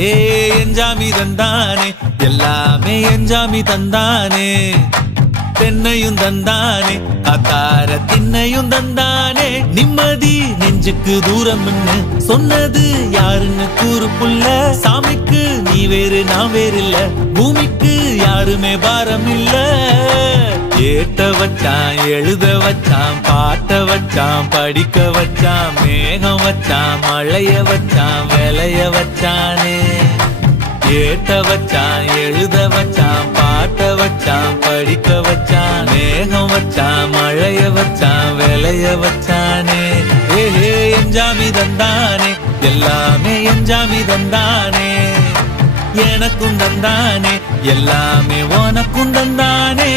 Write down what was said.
ஏ எஞ்சாமி தந்தானே எல்லாமே எஞ்சாமி தந்தானே தென்னையும் தந்தானே அத்தார திண்ணையும் தந்தானே நிம்மதி நெஞ்சுக்கு தூரம்னு சொன்னது யாருன்னு கூறு புள்ள சாமிக்கு நீ வேறு நான் வேறு இல்ல பூமிக்கு யாருமே பாரம் இல்ல ஏட்ட வச்சான் எழுத வச்சான் பாட்ட வச்சான் படிக்க வச்சான் மேகம் வச்சான் மழைய வச்சான் விளைய வச்சானே ஏட்ட வச்சான் எழுத வச்சான் பாட்ட வச்சான் படிக்க வச்சான் மேகம் வச்சான் மழைய வச்சான் விளைய வச்சானே ஏ எஞ்சாமி தந்தானே எல்லாமே எஞ்சாமி தந்தானே எனக்கும் தந்தானே எல்லாமே உனக்கும் தந்தானே